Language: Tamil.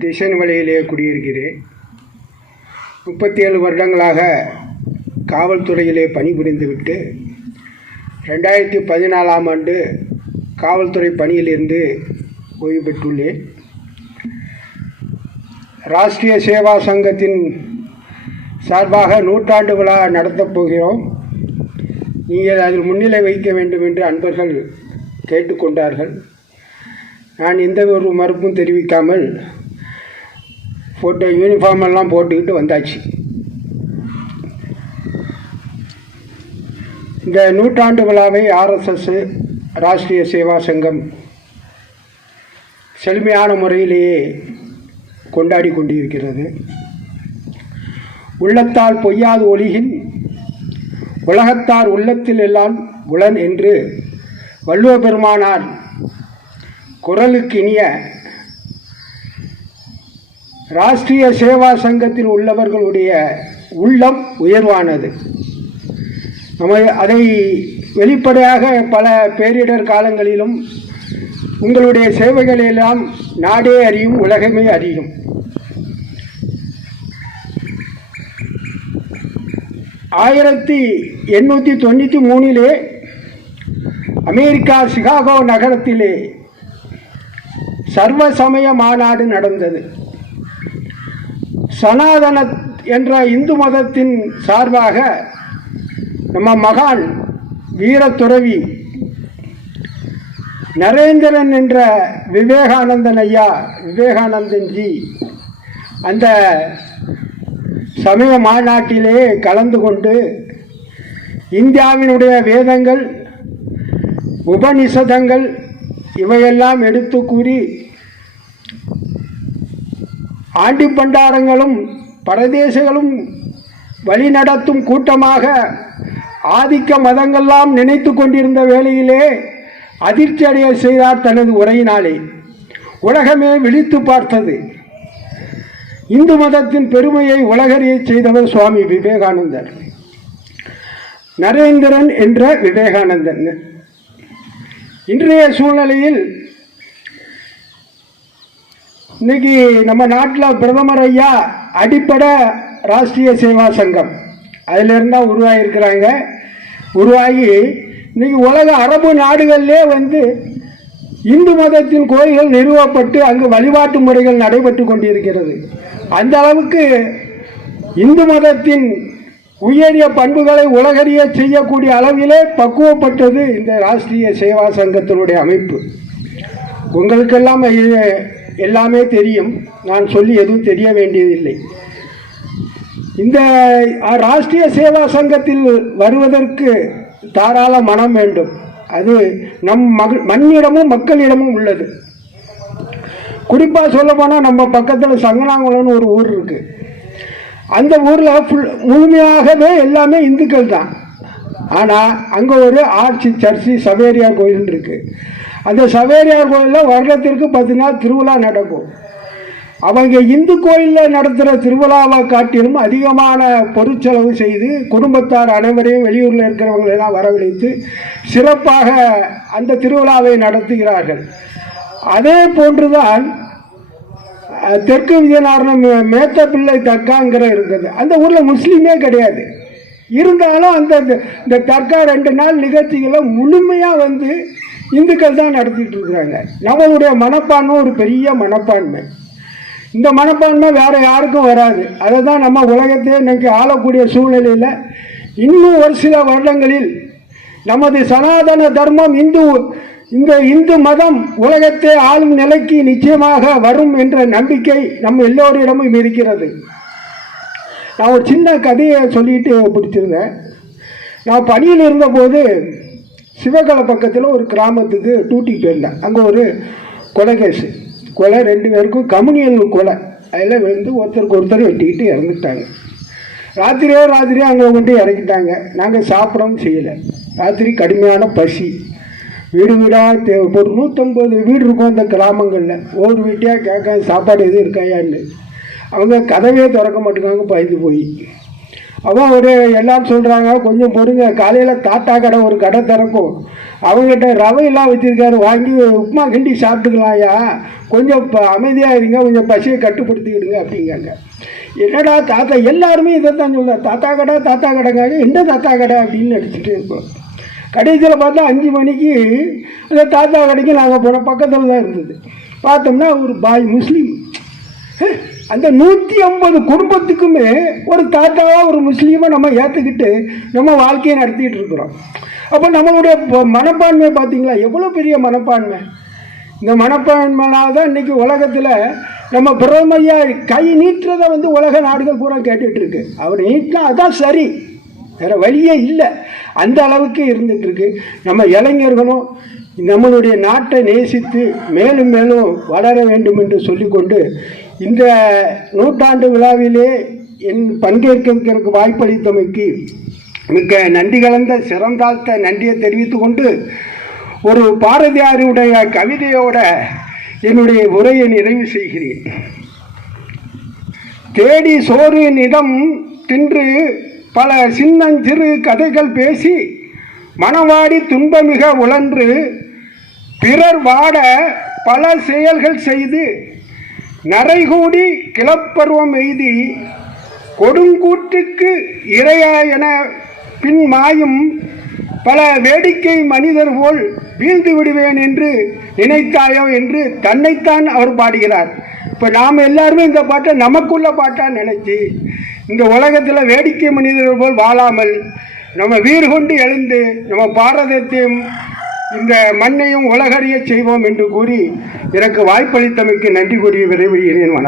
டிசைன் வழியிலே குடியிருக்கிறேன். முப்பத்தி ஏழு வருடங்களாக காவல்துறையிலே பணிபுரிந்துவிட்டு ரெண்டாயிரத்தி பதினாலாம் ஆண்டு காவல்துறை பணியிலிருந்து ஓய்வு பெற்றுள்ளேன். ராஷ்டிரிய சேவா சங்கத்தின் சார்பாக நூற்றாண்டு விழா நடத்தப் போகிறோம். நீங்கள் அதில் முன்னிலை வைக்க வேண்டும் என்று அன்பர்கள் கேட்டுக்கொண்டார்கள். நான் எந்த ஒரு மறுப்பும் தெரிவிக்காமல் போட்டு யூனிஃபார்ம் எல்லாம் போட்டுக்கிட்டு வந்தாச்சு. இந்த நூற்றாண்டு விழாவை ஆர்எஸ்எஸ் ராஷ்டிரிய சேவா சங்கம் செழுமையான முறையிலேயே கொண்டாடி கொண்டிருக்கிறது. உள்ளத்தால் பொய்யாது ஒளிகின் உலகத்தார் உள்ளத்தில் எல்லாம் உளன் என்று வள்ளுவ பெருமானார் குரலுக்கு இனிய ராஷ்டிரிய சேவா சங்கத்தில் உள்ளவர்களுடைய உள்ளம் உயர்வானது. நம்ம அதை வெளிப்படையாக பல பேரிடர் காலங்களிலும் உங்களுடைய சேவைகளெல்லாம் நாடே அறியும் உலகமே அறியும். ஆயிரத்தி எண்ணூற்றி தொண்ணூற்றி மூணிலே அமெரிக்கா சிகாகோ நகரத்திலே சர்வ சமய மாநாடு நடந்தது. சனாதன என்ற இந்து மதத்தின் சார்பாக நம்ம மகான் வீரத்துறவி நரேந்திரன் என்ற விவேகானந்தன் ஐயா விவேகானந்தன் ஜி அந்த சமய மாநாட்டிலே கலந்து கொண்டு இந்தியாவினுடைய வேதங்கள் உபனிஷதங்கள் இவையெல்லாம் எடுத்து கூறி ஆண்டி பண்டாரங்களும் பரதேசங்களும் வழிநடத்தும் கூட்டமாக ஆதிக்க மதங்கள்லாம் நினைத்து கொண்டிருந்த வேளையிலே அதிர்ச்சி அடைய செய்தார் தனது உரையினாலே. உலகமே விழித்து பார்த்தது. இந்து மதத்தின் பெருமையை உலகறிய செய்தவர் சுவாமி விவேகானந்தர். நரேந்திரன் என்ற விவேகானந்தன். இன்றைய சூழ்நிலையில் இன்னைக்கு நம்ம நாட்டில் பிரதமர் ஐயா அடிப்படை ராஷ்ட்ரிய சேவா சங்கம். அதிலிருந்தா தான் உருவாகியிருக்கிறாங்க உருவாகி இன்னைக்கு உலக அரபு நாடுகளிலே வந்து இந்து மதத்தின் கோயில்கள் நிறுவப்பட்டு அங்கு வழிபாட்டு முறைகள் நடைபெற்று கொண்டிருக்கிறது. அந்த அளவுக்கு இந்து மதத்தின் உயரிய பண்புகளை உலகறிய செய்யக்கூடிய அளவிலே பக்குவப்பட்டது இந்த ராஷ்ட்ரிய சேவா சங்கத்தினுடைய அமைப்பு. உங்களுக்கெல்லாம் இது எல்லாமே தெரியும். நான் சொல்லி எதுவும் தெரிய வேண்டியதில்லை. இந்த ராஷ்டிரிய சேவா சங்கத்தில் வருவதற்கு தாராள மனம் வேண்டும். அது நம் மக மண்ணிடமும் மக்களிடமும் உள்ளது. குறிப்பாக சொல்ல போனால் நம்ம பக்கத்தில் சங்கனாங்குளம்னு ஒரு ஊர் இருக்குது அந்த ஊரில் ஃபுல் முழுமையாகவே எல்லாமே இந்துக்கள் தான் ஆனால் அங்கே ஒரு ஆர்ச்சி சர்ச்சி சவேரியார் கோயில் இருக்குது அந்த சவேரியார் கோயிலில் வருடத்திற்கு பத்து நாள் திருவிழா நடக்கும். அவங்க இந்து கோயிலில் நடத்துகிற திருவிழாவை காட்டிலும் அதிகமான பொருட்செலவு செய்து குடும்பத்தார் அனைவரையும் வெளியூரில் இருக்கிறவங்களெல்லாம் வரவழைத்து சிறப்பாக அந்த திருவிழாவை நடத்துகிறார்கள். அதே போன்றுதான் தெற்கு விஜயநாரணம் மேத்தப்பிள்ளை தக்காங்கிற இருக்குது அந்த ஊரில் முஸ்லீமே கிடையாது. இருந்தாலும் அந்த இந்த தர்கா ரெண்டு நாள் நிகழ்ச்சிகளை முழுமையாக வந்து இந்துக்கள் தான் நடத்திட்டு இருக்கிறாங்க. நம்மளுடைய மனப்பான்மை ஒரு பெரிய மனப்பான்மை. இந்த மனப்பான்மை வேற யாருக்கும் வராது. அதை தான் நம்ம உலகத்தையே இன்னைக்கு ஆளக்கூடிய சூழ்நிலையில் இன்னும் ஒரு சில வருடங்களில் நமது சனாதன தர்மம் இந்து இந்த இந்து மதம் உலகத்தை ஆளும் நிலைக்கு நிச்சயமாக வரும் என்ற நம்பிக்கை நம்ம எல்லோரிடமும் இருக்கிறது. நான் ஒரு சின்ன கதையை சொல்லிட்டு பிடிச்சிருந்தேன் நான் பணியில் இருந்தபோது சிவகலை பக்கத்தில் ஒரு கிராமத்துக்கு டூட்டிக்கு போயிருந்தேன். அங்கே ஒரு கொலை கேஸு கொலை ரெண்டு பேருக்கும் கம்யூனியல் கொலை. அதில் வந்து ஒருத்தருக்கு ஒருத்தர் வெட்டிக்கிட்டு இறந்துட்டாங்க. ராத்திரியோ ராத்திரியோ அங்கே கொண்டு இறக்கிட்டாங்க. நாங்கள் சாப்பிடவும் செய்யலை. ராத்திரி கடுமையான பசி. வீடு வீடாக தே ஒரு நூற்றம்பது வீடு இருக்கும் அந்த கிராமங்களில். ஒவ்வொரு வீட்டையாக கேட்க சாப்பாடு எதுவும் இருக்காயான்னு. அவங்க கதவே திறக்க மாட்டேங்காங்க பயந்து போய். அவன் ஒரு எல்லாரும் சொல்கிறாங்க கொஞ்சம் பொறுங்க காலையில் தாத்தா கடை ஒரு கடை திறக்கும். அவங்ககிட்ட ரவையெல்லாம் வச்சுருக்காரு வாங்கி உப்புமா கிண்டி சாப்பிட்டுக்கலாம்யா கொஞ்சம் இப்போ அமைதியாக இருங்க கொஞ்சம் பசியை கட்டுப்படுத்திக்கிடுங்க அப்படிங்காங்க என்னடா தாத்தா எல்லாருமே இதை தான் சொல்லுவாங்க தாத்தா கடை தாத்தா கடைங்காங்க என்ன தாத்தா கடை? அப்படின்னு நினச்சிட்டு இருப்போம். கடைசியில் பார்த்தா அஞ்சு மணிக்கு அந்த தாத்தா கடைக்கு நாங்கள் போன பக்கத்தில் தான் இருந்தது. பார்த்தோம்னா ஒரு பாய் முஸ்லீம். அந்த நூற்றி ஐம்பது குடும்பத்துக்குமே ஒரு தாத்தாவாக ஒரு முஸ்லீமாக நம்ம ஏற்றுக்கிட்டு நம்ம வாழ்க்கையை நடத்திக்கிட்டு இருக்கிறோம். அப்போ நம்மளுடைய மனப்பான்மை பார்த்தீங்களா எவ்வளோ பெரிய மனப்பான்மை? இந்த மனப்பான்மைனால தான் இன்னைக்கு உலகத்தில் நம்ம பிரதமையாக கை நீட்டுறதை வந்து உலக நாடுகள் பூரா கேட்டுகிட்டு இருக்கு. அவர் நீட்டினா அதான் சரி. வேற வழியே இல்லை. அந்த அளவுக்கு இருந்துட்டு இருக்கு. நம்ம இளைஞர்களும் நம்மளுடைய நாட்டை நேசித்து மேலும் மேலும் வளர வேண்டும் என்று சொல்லிக்கொண்டு இந்த நூற்றாண்டு விழாவிலே என் பங்கேற்கிறதுக்கு வாய்ப்பளித்தமைக்கு மிக்க நன்றி கலந்த சிறந்தாழ்த்த நன்றியை தெரிவித்து கொண்டு ஒரு பாரதியாருடைய கவிதையோட என்னுடைய உரையை நிறைவு செய்கிறேன். தேடி சோறு நிதம் தின்று பல சின்னஞ்சிறு கதைகள் பேசி மனவாடி துன்பமிக உழன்று பிறர் வாட பல செயல்கள் செய்து நரைகூடி கிளப்பருவம் எய்தி கொடுங்கூற்றுக்கு இரையா என பின்மாயும் பல வேடிக்கை மனிதர் போல் வீழ்ந்து விடுவேன் என்று நினைத்தாயோ என்று தன்னைத்தான் அவர் பாடுகிறார். இப்போ நாம் எல்லாருமே இந்த பாட்டை நமக்குள்ள பாட்டாக நினைச்சு இந்த உலகத்தில் வேடிக்கை மனிதர்கள் போல் வாழாமல் நம்ம வீறு கொண்டு எழுந்து நம்ம பாரதத்தையும் இந்த மண்ணையும் உலகறிய செய்வோம் என்று கூறி எனக்கு வாய்ப்பளித்தமைக்கு நன்றி கூறி விரைவிடுகிறேன் வணக்கம்.